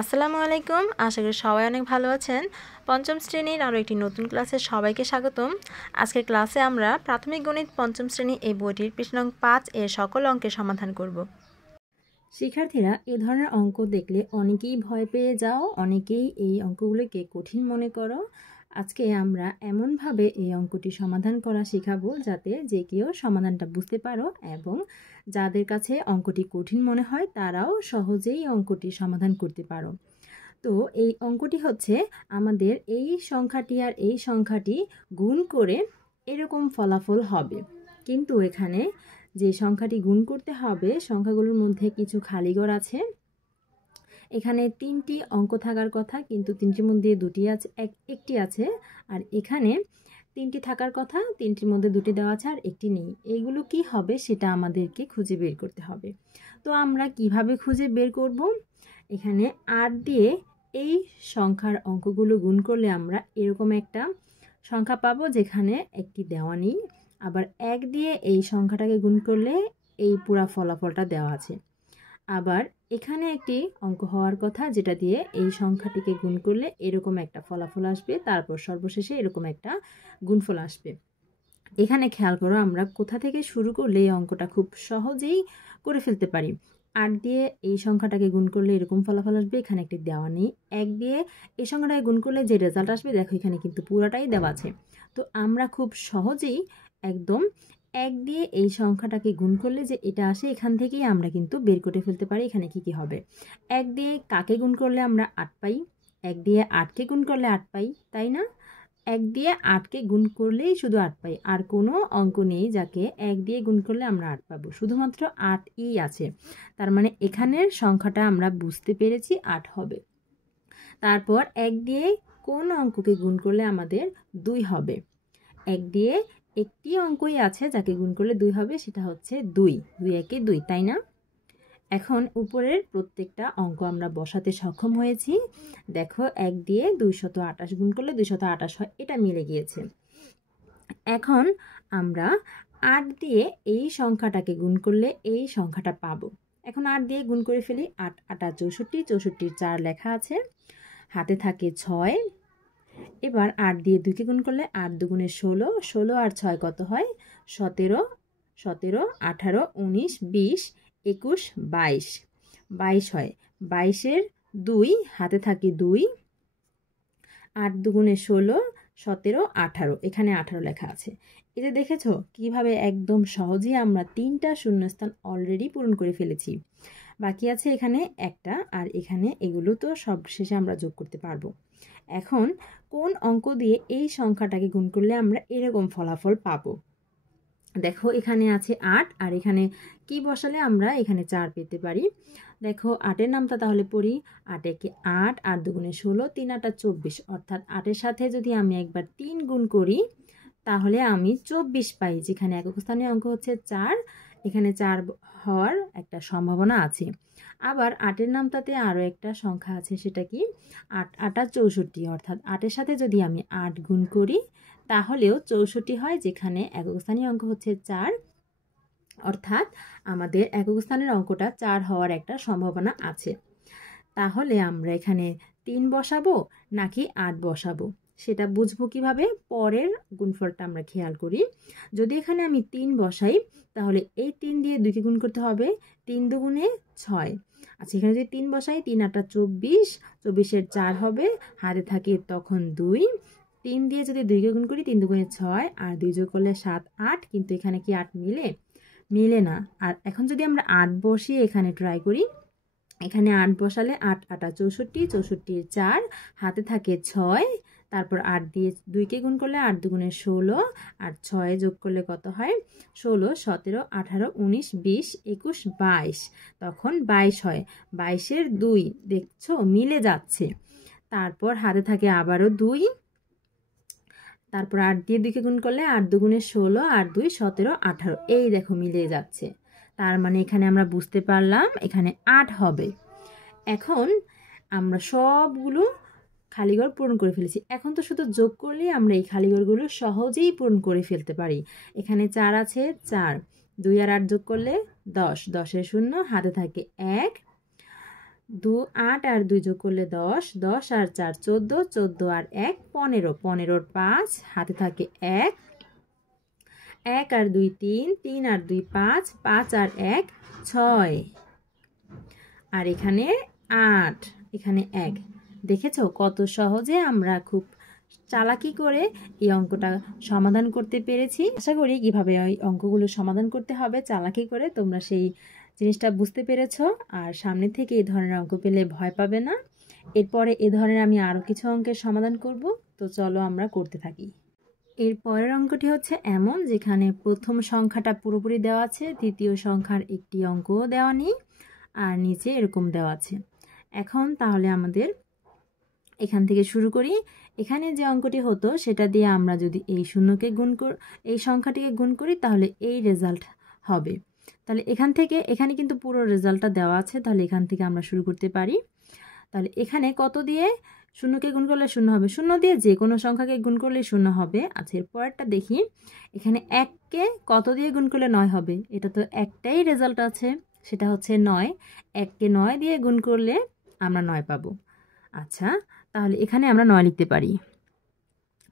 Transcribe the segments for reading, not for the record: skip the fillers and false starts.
আসসালামু আলাইকুম। আশা করি সবাই অনেক ভালো আছেন। পঞ্চম শ্রেণীর আরও একটি নতুন ক্লাসে সবাইকে স্বাগতম। আজকের ক্লাসে আমরা প্রাথমিক গণিত পঞ্চম শ্রেণী এই বইটির পৃষ্ঠা নং 5 এর সকল অঙ্কের সমাধান করব। শিক্ষার্থীরা এ ধরনের অঙ্ক দেখলে অনেকেই ভয় পেয়ে যাও, অনেকেই এই অঙ্কগুলোকে কঠিন মনে করো। আজকে আমরা এমনভাবে এই অঙ্কটি সমাধান করা শেখাবো যাতে যে কেউ সমাধানটা বুঝতে পারো এবং যাদের কাছে অঙ্কটি কঠিন মনে হয় তারাও সহজেই অঙ্কটি সমাধান করতে পারো। তো এই অঙ্কটি হচ্ছে আমাদের এই সংখ্যাটি আর এই সংখ্যাটি গুণ করে এরকম ফলাফল হবে, কিন্তু এখানে যে সংখ্যাটি গুণ করতে হবে সংখ্যাগুলোর মধ্যে কিছু খালি ঘর আছে। এখানে তিনটি অঙ্ক থাকার কথা, কিন্তু তিনটির মধ্যে দুটি আছে, একটি আছে। আর এখানে তিনটি থাকার কথা, তিনটির মধ্যে দুটি দেওয়া আছে আর একটি নেই। এইগুলো কি হবে সেটা আমাদেরকে খুঁজে বের করতে হবে। তো আমরা কিভাবে খুঁজে বের করব? এখানে 8 দিয়ে এই সংখ্যার অঙ্কগুলো গুণ করলে আমরা এরকম একটা সংখ্যা পাবো যেখানে একটি দেওয়া নেই। আবার 1 দিয়ে এই সংখ্যাটাকে গুণ করলে এই পুরা ফলাফলটা দেওয়া আছে। আবার এখানে একটি অঙ্ক হওয়ার কথা যেটা দিয়ে এই সংখ্যাটিকে গুণ করলে এরকম একটা ফলাফল আসবে, তারপর সর্বশেষে এরকম একটা গুণফল আসবে। এখানে খেয়াল করো আমরা কোথা থেকে শুরু করলে এই অঙ্কটা খুব সহজেই করে ফেলতে পারি। 8 দিয়ে এই সংখ্যাটাকে গুণ করলে এরকম ফলাফল আসবে, এখানে একটি দেওয়া নেই। 1 দিয়ে এই সংখ্যাটাকে গুণ করলে যে রেজাল্ট আসবে দেখো এখানে কিন্তু পুরাটাই দেওয়া আছে। তো আমরা খুব সহজেই একদম 1 দিয়ে এই সংখ্যাটাকে গুণ করলে যে এটা আসে এখান থেকেই আমরা কিন্তু বের করে ফেলতে পারি এখানে কি কি হবে। 1 দিয়ে কাকে গুণ করলে আমরা 8 পাই, 1 দিয়ে 8কে গুণ করলে 8 পাই, তাই না? 1 দিয়ে 8কে গুণ করলেই শুধু 8 পাই, আর কোনো অঙ্ক নেই যাকে 1 দিয়ে গুণ করলে আমরা 8 পাবো, শুধুমাত্র 8ই আছে। তার মানে এখানের সংখ্যাটা আমরা বুঝতে পেরেছি 8 হবে। তারপর 1 দিয়ে কোন অঙ্ককে গুণ করলে আমাদের 2 হবে? 1 দিয়ে একটি অঙ্কই আছে যাকে গুণ করলে 2 হবে, সেটা হচ্ছে 2। 2 একে 2, তাই না? এখন উপরের প্রত্যেকটা অঙ্ক আমরা বসাতে সক্ষম হয়েছি। দেখো 1 দিয়ে 228 গুণ করলে 228 হয়, এটা মিলে গিয়েছে। এখন আমরা 8 দিয়ে এই সংখ্যাটাকে গুণ করলে এই সংখ্যাটা পাবো। এখন 8 দিয়ে গুণ করে ফেলি। 8 8 64, 64 4 লেখা আছে, হাতে থাকে 6। এবার 8 দিয়ে 2কে গুণ করলে 8 দুগুণে 16, 16 আর 6 কত হয়? 17, 17 18 19 20 21 22, 22 হয়। 22-এর 2 হাতে থাকে 2, 8 দুগুণে 16, 17 18, এখানে 18 লেখা আছে। এটা দেখেছো কিভাবে একদম সহজেই আমরা 3টা শূন্যস্থান অলরেডি পূরণ করে ফেলেছি। বাকি আছে এখানে একটা, আর এখানে এগুলো তো সব শেষে আমরা যোগ করতে পারবো। এখন কোন অঙ্ক দিয়ে এই সংখ্যাটাকে গুণ করলে আমরা এরকম ফলাফল পাবো? দেখো এখানে আছে 8, আর এখানে কি বসালে আমরা এখানে 4 পেতে পারি? দেখো 8-এর নামটা তাহলে পড়ি। 8 একে 8, 8 দুগুণে 16, 3 8 24, অর্থাৎ 8-এর সাথে যদি আমি একবার 3 গুণ করি তাহলে আমি 24 পাই, যেখানে একক স্থানীয় অঙ্ক হচ্ছে 4, এখানে 4 হওয়ার একটা সম্ভাবনা আছে। আবার 8-এর নামটাতে আরও একটা সংখ্যা আছে, সেটা কি? 8 8 64, অর্থাৎ 8-এর সাথে যদি আমি 8 গুণ করি তাহলেও 64 হয়, যেখানে একক স্থানীয় অঙ্ক হচ্ছে 4, অর্থাৎ আমাদের একক স্থানের অঙ্কটা 4 হওয়ার একটা সম্ভাবনা আছে। তাহলে আমরা এখানে 3 বসাবো নাকি 8 বসাবো সেটা বুঝবো কিভাবে? পরের গুণফলটা আমরা খেয়াল করি। যদি এখানে আমি 3 বসাই তাহলে এই 3 দিয়ে 2কে গুণ করতে হবে, 3 দুগুণে 6। আচ্ছা, এখানে যদি 3 বসাই 3 8 24, 24-এর 4 হবে, হাতে থাকে তখন 2। 3 দিয়ে যদি 2কে গুণ করি 3 দুগুণে 6, আর 2 যোগ করলে 7 8, কিন্তু এখানে কি 8 মিলে? মিলে না। আর এখন যদি আমরা 8 বসিয়ে এখানে ট্রাই করি, এখানে 8 বসালে 8 8 64, 64-এর 4, হাতে থাকে 6, তারপর 8 দিয়ে 2কে গুণ করলে 8 দুগুণে 16, আর 6 যোগ করলে কত হয়? 16 17 18 19 20 21 22, তখন 22 হয়। 22-এর 2 দেখছো মিলে যাচ্ছে। তারপর হাতে থাকে আবারও 2, তারপর 8 দিয়ে 2কে গুণ করলে 8 দুগুণে 16, আর 2 17 18, এই দেখো মিলে যাচ্ছে। তার মানে এখানে আমরা বুঝতে পারলাম এখানে 8 হবে। এখন আমরা সবগুলো খালিঘর পূরণ করে ফেলেছি। এখন তো শুধু যোগ করলেই আমরা এই খালিঘরগুলো সহজেই পূরণ করে ফেলতে পারি। এখানে 4 আছে, 4 2 আর 8 যোগ করলে 10, 10-এর 0, হাতে থাকে 1, 8 আর 2 যোগ করলে 10, 10 আর 4 14, 14 আর 1 15, 15 5 হাতে থাকে 1, 1 আর 2 3, 3 আর 2 5, 5 আর 1 6 আর এখানে 8, এখানে 1। দেখেছো কত সহজে আমরা খুব চালাকি করে এই অঙ্কটা সমাধান করতে পেরেছি। আশা করি কিভাবে এই অঙ্কগুলো সমাধান করতে হবে চালাকি করে তোমরা সেই জিনিসটা বুঝতে পেরেছো। আর সামনে থেকে এই ধরনের অঙ্ক পেলে ভয় পাবে না। এরপরে এ ধরনের আমি আরও কিছু অঙ্কের সমাধান করব, তো চলো আমরা করতে থাকি। এর পরের অঙ্কটি হচ্ছে এমন, যেখানে প্রথম সংখ্যাটা পুরোপুরি দেওয়া আছে, দ্বিতীয় সংখ্যার একটি অঙ্কও দেওয়া নেই, আর নিচে এরকম দেওয়া আছে। এখন তাহলে আমাদের এখান থেকে শুরু করি। এখানে যে অঙ্কটি হতো সেটা দিয়ে আমরা যদি এই শূন্যকে এই সংখ্যাটিকে গুণ করি তাহলে এই রেজাল্ট হবে। তাহলে এখান থেকে এখানে কিন্তু পুরো রেজাল্টটা দেওয়া আছে, তাহলে এখান থেকে আমরা শুরু করতে পারি। তাহলে এখানে কত দিয়ে শূন্যকে গুণ করলে শূন্য হবে, শূন্য দিয়ে যে কোনো সংখ্যাকে গুণ করলে শূন্য হবে। আচ্ছা, এর পরেরটা দেখি, এখানে 1কে কত দিয়ে গুণ করলে 9 হবে। এটা তো একটাই রেজাল্ট আছে, সেটা হচ্ছে 9। 1কে 9 দিয়ে গুণ করলে আমরা 9 পাবো। আচ্ছা, তাহলে এখানে আমরা 9 লিখতে পারি।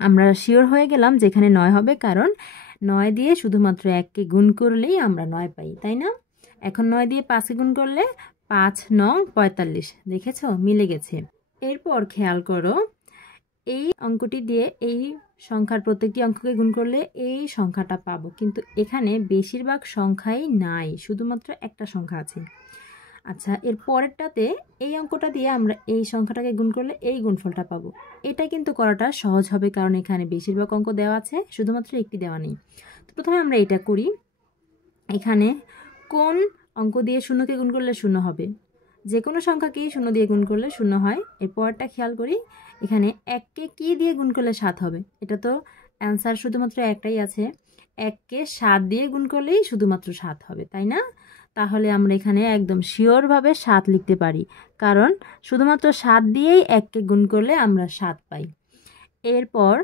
আমরা শিওর হয়ে গেলাম যে এখানে 9 হবে, কারণ 9 দিয়ে শুধুমাত্র 1কে গুণ করলেই আমরা 9 পাই, তাই না? এখন 9 দিয়ে 5কে গুণ করলে 5 9 45। দেখেছো, মিলে গেছে। এরপর খেয়াল করো, এই অঙ্কটি দিয়ে এই সংখ্যার প্রত্যেকটি অঙ্ককে গুণ করলে এই সংখ্যাটা পাবো, কিন্তু এখানে বেশিরভাগ সংখ্যাই নাই, শুধুমাত্র একটা সংখ্যা আছে। আচ্ছা, এর পরেরটাতে এই অঙ্কটা দিয়ে আমরা এই সংখ্যাটাকে গুণ করলে এই গুণফলটা পাবো। এটা কিন্তু করাটা সহজ হবে, কারণ এখানে বেশিরভাগ অঙ্ক দেওয়া আছে, শুধুমাত্র একটি দেওয়া নেই। তো প্রথমে আমরা এটা করি। এখানে কোন অঙ্ক দিয়ে শূন্যকে গুণ করলে শূন্য হবে? যে কোনো সংখ্যাকেই শূন্য দিয়ে গুণ করলে শূন্য হয়। এর পরেরটা খেয়াল করি, এখানে 1কে কি দিয়ে গুণ করলে 7 হবে? এটা তো অ্যান্সার শুধুমাত্র একটাই আছে, 1কে 7 দিয়ে গুণ করলেই শুধুমাত্র 7 হবে, তাই না? তাহলে আমরা এখানে একদম শিওরভাবে 7 লিখতে পারি, কারণ শুধুমাত্র 7 দিয়েই 1কে গুণ করলে আমরা 7 পাই। এরপর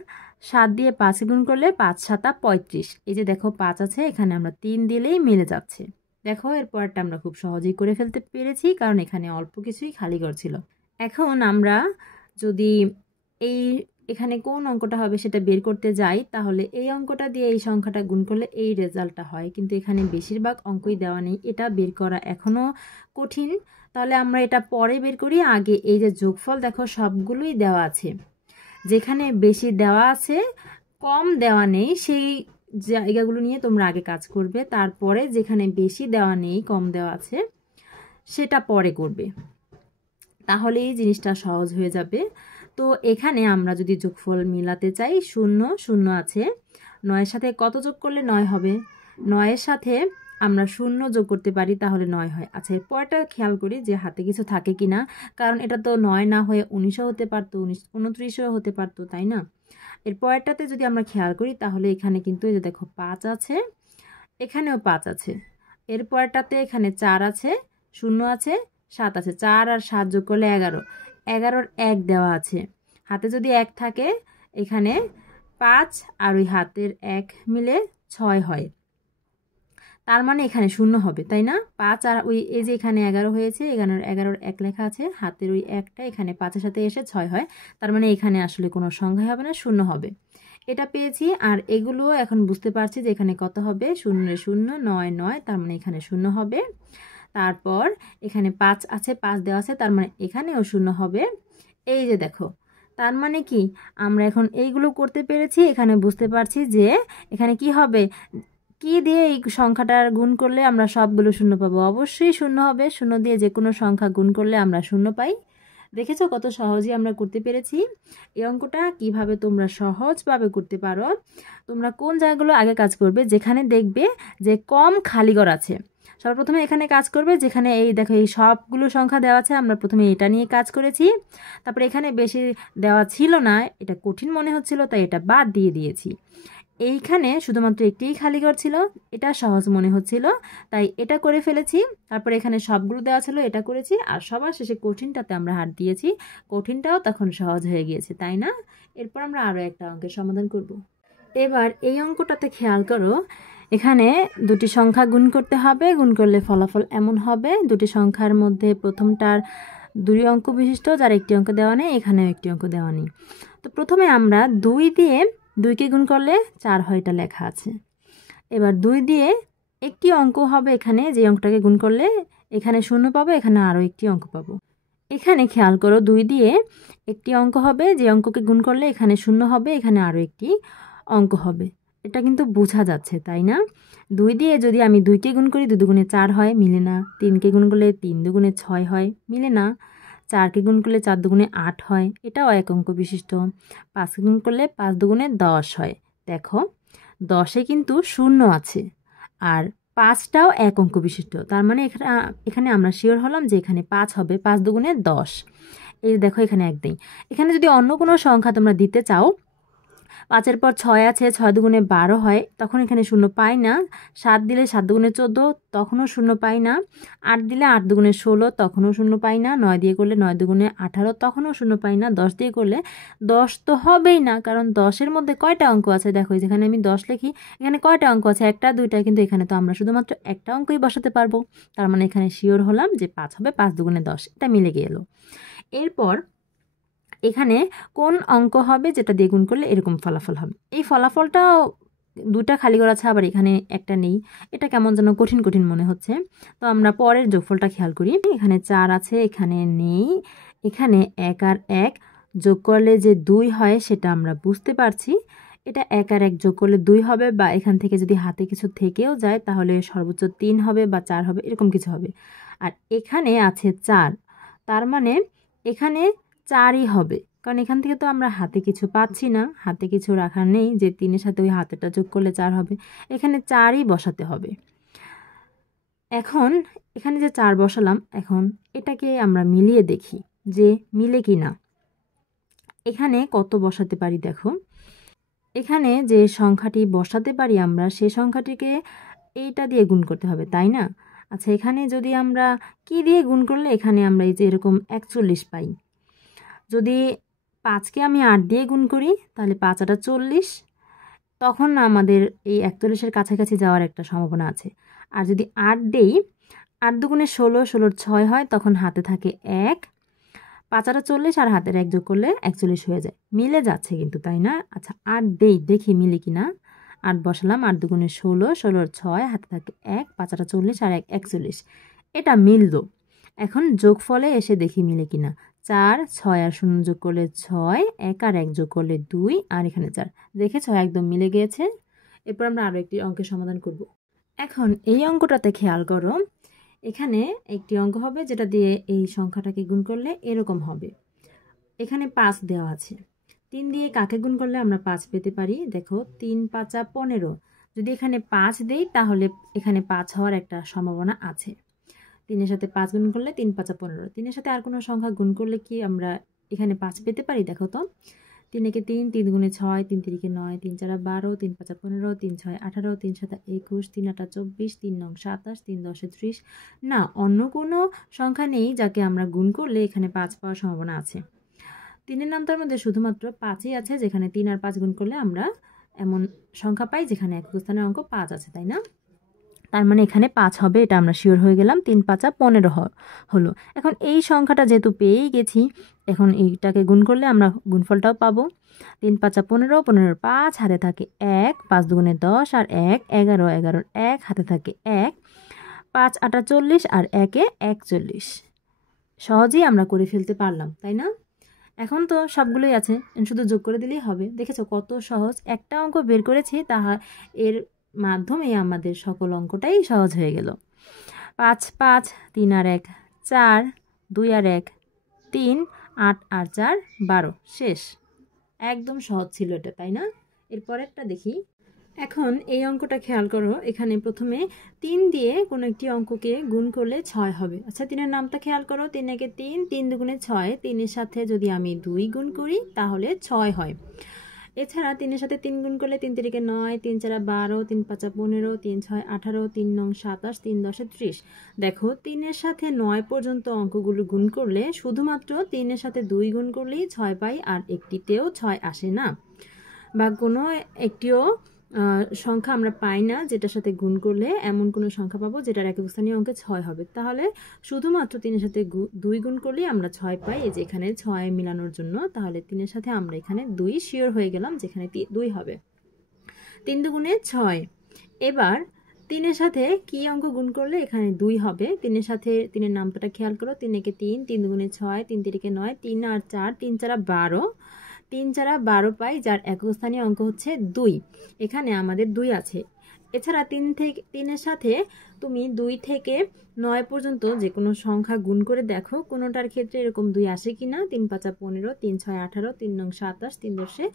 7 দিয়ে 5কে গুণ করলে 5 7 35। এই যে দেখো 5 আছে, এখানে আমরা 3 দিলেই মিলে যাচ্ছে। দেখো, এরপরটা আমরা খুব সহজেই করে ফেলতে পেরেছি, কারণ এখানে অল্প কিছুই খালি ঘর ছিল। এখন আমরা যদি এখানে কোন অঙ্কটা হবে সেটা বের করতে যাই, তাহলে এই অঙ্কটা দিয়ে এই সংখ্যাটা গুণ করলে এই রেজাল্টটা হয়, কিন্তু এখানে বেশিরভাগ অঙ্কই দেওয়া নেই, এটা বের করা এখনও কঠিন। তাহলে আমরা এটা পরে বের করি। আগে এই যে যোগফল, দেখো সবগুলোই দেওয়া আছে, যেখানে বেশি দেওয়া আছে কম দেওয়া নেই সেই জায়গাগুলো নিয়ে তোমরা আগে কাজ করবে, তারপরে যেখানে বেশি দেওয়া নেই কম দেওয়া আছে সেটা পরে করবে, তাহলে এই জিনিসটা সহজ হয়ে যাবে। তো এখানে আমরা যদি যোগফল মিলাতে চাই, 0 0 আছে, 9-এর সাথে কত যোগ করলে 9 হবে? 9-এর সাথে আমরা 0 যোগ করতে পারি, তাহলে 9 হয়। আচ্ছা, এরপরটা খেয়াল করি যে হাতে কিছু থাকে কিনা, কারণ এটা তো 9 না হয়ে 19ও হতে পারতো, 29ও হতে পারতো, তাই না? এরপরটাতে যদি আমরা খেয়াল করি, তাহলে এখানে কিন্তু এই যে দেখো 5 আছে, এখানেও 5 আছে। এরপরটাতে এখানে 4 আছে, 0 আছে, 7 আছে, 4 আর 7 যোগ করলে 11, 11-র 1 দেওয়া আছে। হাতে যদি 1 থাকে, এখানে 5 আর ওই হাতের 1 মিলে 6 হয়, তার মানে এখানে 0 হবে, তাই না? 5 আর ওই এই যে এখানে 11 হয়েছে, 11-র 1 লেখা আছে, হাতের ওই 1টা এখানে 5-এর সাথে এসে 6 হয়, তার মানে এখানে আসলে কোনো সংখ্যা হবে না, 0 হবে। এটা পেয়েছি। আর এগুলো এখন বুঝতে পারছি যে এখানে কত হবে, 0 0 9 9, তার মানে এখানে 0 হবে। তারপর এখানে 5 আছে, 5 দেওয়া আছে, তার মানে এখানেও 0 হবে। এই যে দেখো, তার মানে কি আমরা এখন এইগুলো করতে পেরেছি। এখানে বুঝতে পারছি যে এখানে কি হবে, কি দিয়ে এই সংখ্যাটার গুণ করলে আমরা সবগুলো 0 পাবো? অবশ্যই 0 হবে। 0 দিয়ে যে কোনো সংখ্যা গুণ করলে আমরা 0 পাই। দেখেছো কত সহজেই আমরা করতে পেরেছি। এই অঙ্কটা কিভাবে তোমরা সহজভাবে করতে পারো, তোমরা কোন জায়গাগুলো আগে কাজ করবে, যেখানে দেখবে যে কম খালি ঘর আছে, সর্বপ্রথমে এখানে কাজ করবে। যেখানে এই দেখো এই সবগুলো সংখ্যা দেওয়া আছে, আমরা প্রথমে এটা নিয়ে কাজ করেছি। তারপরে এখানে বেশি দেওয়া ছিল না, এটা কঠিন মনে হচ্ছিল, তাই এটা বাদ দিয়ে দিয়েছি। এইখানে শুধুমাত্র একটিই খালি ঘর ছিল, এটা সহজ মনে হচ্ছিল, তাই এটা করে ফেলেছি। তারপরে এখানে সবগুলো দেওয়া ছিল, এটা করেছি। আর সবার শেষে কঠিনটাতে আমরা হাত দিয়েছি, কঠিনটাও তখন সহজ হয়ে গিয়েছে, তাই না? এরপর আমরা আরও একটা অঙ্কের সমাধান করব। এবার এই অঙ্কটাতে খেয়াল করো, এখানে দুটি সংখ্যা গুণ করতে হবে, গুণ করলে ফলাফল এমন হবে। দুটি সংখ্যার মধ্যে প্রথমটার দুই অঙ্ক বিশিষ্ট, যার একটি অঙ্ক দেওয়া নেই, এখানেও একটি অঙ্ক দেওয়া নেই। তো প্রথমে আমরা 2 দিয়ে 2কে গুণ করলে 4 হয়, এটা লেখা আছে। এবার 2 দিয়ে একটি অঙ্ক হবে এখানে, যে অঙ্কটাকে গুণ করলে এখানে 0 পাবো, এখানে আরও একটি অঙ্ক পাবো। এখানে খেয়াল করো, 2 দিয়ে একটি অঙ্ক হবে, যে অঙ্ককে গুণ করলে এখানে 0 হবে, এখানে আরও একটি অঙ্ক হবে। এটা কিন্তু বোঝা যাচ্ছে, তাই না? 2 দিয়ে যদি আমি 2কে গুণ করি, 2 দুগুণে 4 হয়, মিলে না। 3কে গুণ করলে 3 দুগুণে 6 হয়, মিলে না। 4কে গুণ করলে 4 দুগুণে 8 হয়, এটাও এক অঙ্ক বিশিষ্ট। 5কে গুণ করলে 5 দুগুণে 10 হয়। দেখো, 10এ কিন্তু 0 আছে, আর 5টাও এক অঙ্ক বিশিষ্ট। তার মানে এখানে আমরা শিওর হলাম যে এখানে 5 হবে। 5 দুগুণে 10। এই দেখো, এখানে এক দেই। এখানে যদি অন্য কোনো সংখ্যা তোমরা দিতে চাও, 5-এর পর 6 আছে, 6 দুগুণে 12 হয়, তখন এখানে 0 পাই না। 7 দিলে 7 দুগুণে 14, তখনও 0 পাই না। 8 দিলে 8 দুগুণে 16, তখনও 0 পাই না। 9 দিয়ে করলে 9 দুগুণে 18, তখনও 0 পাই না। 10 দিয়ে করলে 10 তো হবেই না, কারণ 10-এর মধ্যে কয়টা অঙ্ক আছে দেখো, যেখানে আমি 10 লিখি, এখানে কয়টা অঙ্ক আছে? একটা, দুইটা, কিন্তু এখানে তো আমরা শুধুমাত্র একটা অঙ্কই বসাতে পারবো। তার মানে এখানে শিওর হলাম যে 5 হবে। 5 দুগুণে 10, এটা মিলে গেল। এরপর এখানে কোন অঙ্ক হবে যেটা দিয়ে গুণ করলে এরকম ফলাফল হবে? এই ফলাফলটাও 2টা খালি ঘর আছে, আবার এখানে একটা নেই। এটা কেমন যেন কঠিন কঠিন মনে হচ্ছে। তো আমরা পরের যোগফলটা খেয়াল করি। এখানে 4 আছে, এখানে নেই। এখানে 1 আর 1 যোগ করলে যে 2 হয় সেটা আমরা বুঝতে পারছি। এটা 1 আর 1 যোগ করলে 2 হবে, বা এখান থেকে যদি হাতে কিছু থেকেও যায় তাহলে সর্বোচ্চ 3 হবে বা 4 হবে, এরকম কিছু হবে। আর এখানে আছে 4, তার মানে এখানে 4ই হবে, কারণ এখান থেকে তো আমরা হাতে কিছু পাচ্ছি না, হাতে কিছু রাখার নেই যে 3-এর সাথে ওই হাতেটা যোগ করলে 4 হবে। এখানে 4ই বসাতে হবে। এখন এখানে যে 4 বসালাম, এখন এটাকে আমরা মিলিয়ে দেখি যে মিলে কি না। এখানে কত বসাতে পারি দেখো, এখানে যে সংখ্যাটি বসাতে পারি আমরা, সেই সংখ্যাটিকে এইটা দিয়ে গুণ করতে হবে, তাই না? আচ্ছা, এখানে যদি আমরা কি দিয়ে গুণ করলে এখানে আমরা এই যে এরকম 41 পাই। যদি 5কে আমি 8 দিয়ে গুণ করি, তাহলে 5 8 40, তখন আমাদের এই 41-এর কাছাকাছি যাওয়ার একটা সম্ভাবনা আছে। আর যদি 8 দেই, 8 দুগুণে 16, 16-র 6 হয়, তখন হাতে থাকে 1। 5 8 40, আর হাতের 1 যোগ করলে 41 হয়ে যায়। মিলে যাচ্ছে কিন্তু, তাই না? আচ্ছা, 8 দেই, দেখি মিলে কিনা। 8 বসালাম, 8 দুগুণে 16, 16-র 6, হাতে থাকে 1, 5 8 40, আর 1 41। এটা মিলল। এখন যোগফলে এসে দেখি মিলে কিনা। 4, 6 আর 0 যোগ করলে 6, 1 আর 1 যোগ করলে 2, আর এখানে 4। দেখেছো, একদম মিলে গিয়েছে। এরপর আমরা আরও একটি অঙ্কের সমাধান করব। এখন এই অঙ্কটাতে খেয়াল করো, এখানে একটি অঙ্ক হবে যেটা দিয়ে এই সংখ্যাটাকে গুণ করলে এরকম হবে। এখানে 5 দেওয়া আছে। 3 দিয়ে কাকে গুণ করলে আমরা 5 পেতে পারি? দেখো, 3 5 15। যদি এখানে 5 দেই, তাহলে এখানে 5 হওয়ার একটা সম্ভাবনা আছে। 3-এর সাথে 5 গুণ করলে 3 5 15। 3-এর সাথে আর কোনো সংখ্যা গুণ করলে কি আমরা এখানে 5 পেতে পারি? দেখো তো, 3 একে 3, 3 দুগুণে 6, 3 তিরিকে 9, 3 4 12, 3 5 15, 3 6 18, 3 7 21, 3 8 24, 3 9 27, 3 10 30। না, অন্য কোনো সংখ্যা নেই যাকে আমরা গুণ করলে এখানে 5 পাওয়ার সম্ভাবনা আছে। 3-এর নামটার মধ্যে শুধুমাত্র 5ই আছে, যেখানে 3 আর 5 গুণ করলে আমরা এমন সংখ্যা পাই যেখানে একক স্থানের অঙ্ক 5 আছে, তাই না? তার মানে এখানে 5 হবে, এটা আমরা শিওর হয়ে গেলাম। 3 5 15 হলো। এখন এই সংখ্যাটা যেহেতু পেয়েই গেছি, এখন এইটাকে গুণ করলে আমরা গুণফলটাও পাবো। 3 5 15, 15-র 5, হাতে থাকে 1, 5 দুগুণে 10, আর 1 11, 11-র 1, হাতে থাকে 1, 5 8 40, আর 1-এ 41। সহজেই আমরা করে ফেলতে পারলাম, তাই না? এখন তো সবগুলোই আছে, শুধু যোগ করে দিলেই হবে। দেখেছো কত সহজ। একটা অঙ্ক বের করেছি, এর মাধ্যমে আমাদের সকল অঙ্কটাই সহজ হয়ে গেল। 5 5, 3 আর 1 4, 2 আর 1 3, 8 আর 4 12, শেষ। একদম সহজ ছিল এটা, তাই না? এরপরেরটা দেখি। এখন এই অঙ্কটা খেয়াল করো, এখানে প্রথমে 3 দিয়ে কোনো একটি অঙ্ককে গুণ করলে 6 হবে। আচ্ছা, 3-এর নামটা খেয়াল করো। 3 একে 3, 3 দুগুণে 6, 3-এর সাথে যদি আমি 2 গুণ করি তাহলে 6 হয়। এছাড়া 3-এর সাথে 3 গুণ করলে 3 তিরিকে 9, 3 4 12, 3 5 15, 3 6 18, 3 9 27, 3 10 30। দেখো, 3-এর সাথে 9 পর্যন্ত অঙ্কগুলো গুণ করলে শুধুমাত্র 3-এর সাথে 2 গুণ করলেই 6 পাই, আর একটিতেও 6 আসে না, বা কোনো একটিও সংখ্যা আমরা পাই না যেটার সাথে গুণ করলে এমন কোনো সংখ্যা পাবো যেটার একক স্থানীয় অঙ্কে 6 হবে। তাহলে শুধুমাত্র 3-এর সাথে 2 গুণ করলেই আমরা 6 পাই। এই যে এখানে 6 মিলানোর জন্য, তাহলে 3-এর সাথে আমরা এখানে 2 শিওর হয়ে গেলাম যেখানে 2 হবে। 3 দুগুণে 6। এবার 3-এর সাথে কি অঙ্ক গুণ করলে এখানে 2 হবে? 3-এর সাথে 3-এর নামটা খেয়াল করো। 3 একে 3, 3 দুগুণে 6, 3 তিরিকে 9, 3 আর 4, 3 চারা 12। 3 চারা 12 পাই, যার একক স্থানীয় অঙ্ক হচ্ছে 2। এখানে আমাদের 2 আছে। এছাড়া 3-এর সাথে তুমি 2 থেকে 9 পর্যন্ত যে কোনো সংখ্যা গুণ করে দেখো কোনোটার ক্ষেত্রে এরকম 2 আসে কিনা। 3 5 15, 3 6 18, 3 9 27, 3 10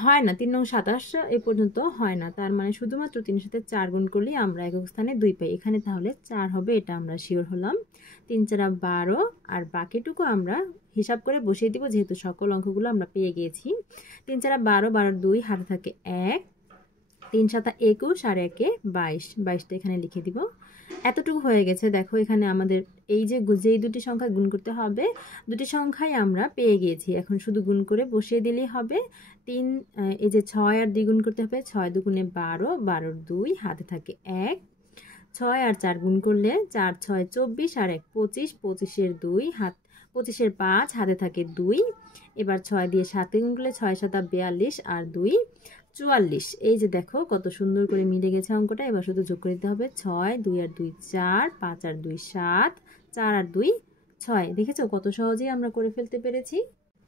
হয় না, 3 9 27 এ পর্যন্ত হয় না। তার মানে শুধুমাত্র 3-এর সাথে 4 গুণ করলেই আমরা একক স্থানে 2 পাই। এখানে তাহলে 4 হবে, এটা আমরা শিওর হলাম। 3 চারা 12, আর বাকিটুকু আমরা হিসাব করে বসিয়ে দিব যেহেতু সকল অঙ্কগুলো আমরা পেয়ে গিয়েছি। 3 চারা 12, 12 2, হাতে থাকে 1, 3 7 21, আর 1 22, 22টা এখানে লিখে দিব। এতটুকু হয়ে গেছে। দেখো এখানে আমাদের এই যে যেই দুটি সংখ্যা গুণ করতে হবে, দুটি সংখ্যাই আমরা পেয়ে গিয়েছি। এখন শুধু গুণ করে বসিয়ে দিলেই হবে। এই যে 6 আর 2 গুণ করতে হবে। 6 দুগুণে 12, 12 2, হাতে থাকে 1। 6 আর 4 গুণ করলে 4 6 24, আর 1 25, 25-এর 2, 25-এর 5, হাতে থাকে 2। এবার 6 দিয়ে 7 গুণ করলে 6 7 42, আর 2 44। এই যে দেখো কত সুন্দর করে মিলে গেছে অঙ্কটা। এবার শুধু যোগ করে দিতে হবে। 6, 2 আর 2 4, 5 আর 2 7, 4 আর 2 6। দেখেছো কত সহজেই আমরা করে ফেলতে পেরেছি।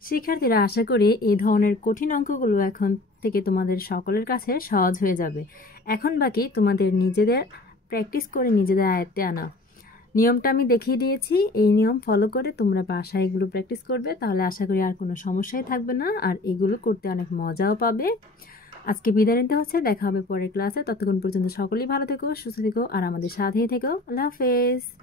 শিক্ষার্থীরা, আশা করি এই ধরনের কঠিন অঙ্কগুলো এখন থেকে তোমাদের সকলের কাছে সহজ হয়ে যাবে। এখন বাকি তোমাদের নিজেদের প্র্যাকটিস করে নিজেদের আয়ত্তে আনা। নিয়মটা আমি দেখিয়ে দিয়েছি, এই নিয়ম ফলো করে তোমরা বাসায় এগুলো প্র্যাকটিস করবে, তাহলে আশা করি আর কোনো সমস্যাই থাকবে না, আর এগুলো করতে অনেক মজাও পাবে। আজকে বিদায় নিতে হচ্ছে, দেখা হবে পরের ক্লাসে। ততক্ষণ পর্যন্ত সকলেই ভালো থেকো, সুস্থ থেকো, আর আমাদের সাথেই থেকো। আল্লাহ হাফেজ।